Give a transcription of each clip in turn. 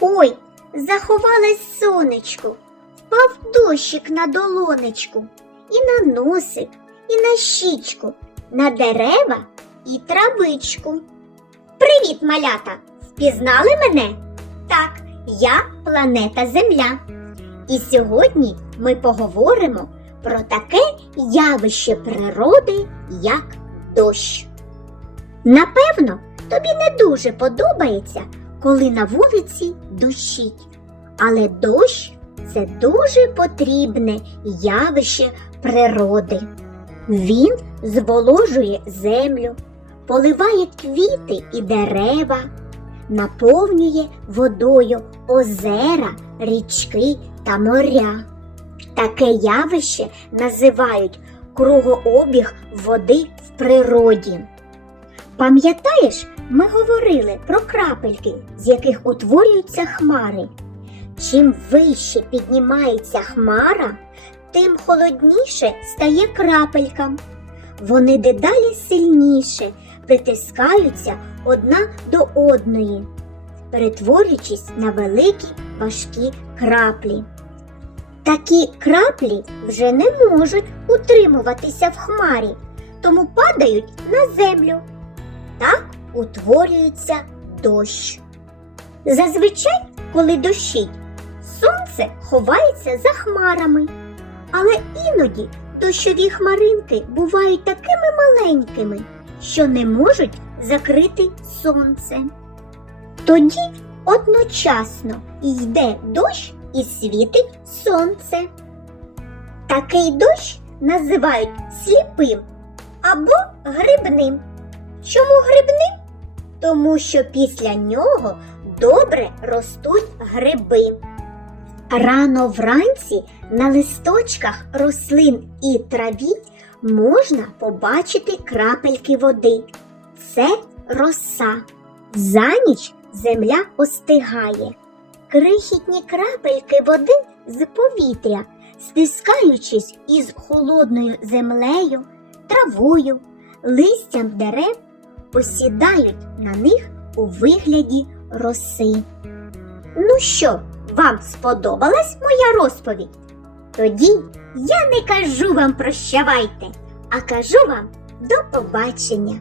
Ой, заховалась сонечко, впав дощик на долонечку, і на носик, і на щічку, на дерева і травичку. Привіт, малята! Впізнали мене? Так, я планета Земля. І сьогодні ми поговоримо про таке явище природи, як дощ. Напевно, тобі не дуже подобається, коли на вулиці дощить. Але дощ це дуже потрібне явище природи. Він зволожує землю, поливає квіти і дерева, наповнює водою озера, річки та моря. Таке явище називають кругообіг води в природі. Пам'ятаєш, ми говорили про крапельки, з яких утворюються хмари. Чим вище піднімається хмара, тим холодніше стає крапелькам. Вони дедалі сильніше притискаються одна до одної, перетворюючись на великі важкі краплі. Такі краплі вже не можуть утримуватися в хмарі, тому падають на землю. Так утворюється дощ. Зазвичай, коли дощить, сонце ховається за хмарами, але іноді дощові хмаринки бувають такими маленькими, що не можуть закрити сонце. Тоді одночасно йде дощ і світить сонце. Такий дощ називають сліпим або грибним. Чому грибним? Тому що після нього добре ростуть гриби. Рано вранці на листочках рослин і траві можна побачити крапельки води. Це роса. За ніч земля остигає. Крихітні крапельки води з повітря, стискаючись із холодною землею, травою, листям дерев, осідають на них у вигляді роси. Ну що, вам сподобалась моя розповідь? Тоді я не кажу вам прощавайте, а кажу вам до побачення,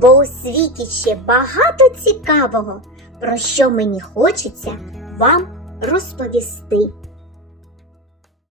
бо у світі ще багато цікавого, про що мені хочеться вам розповісти.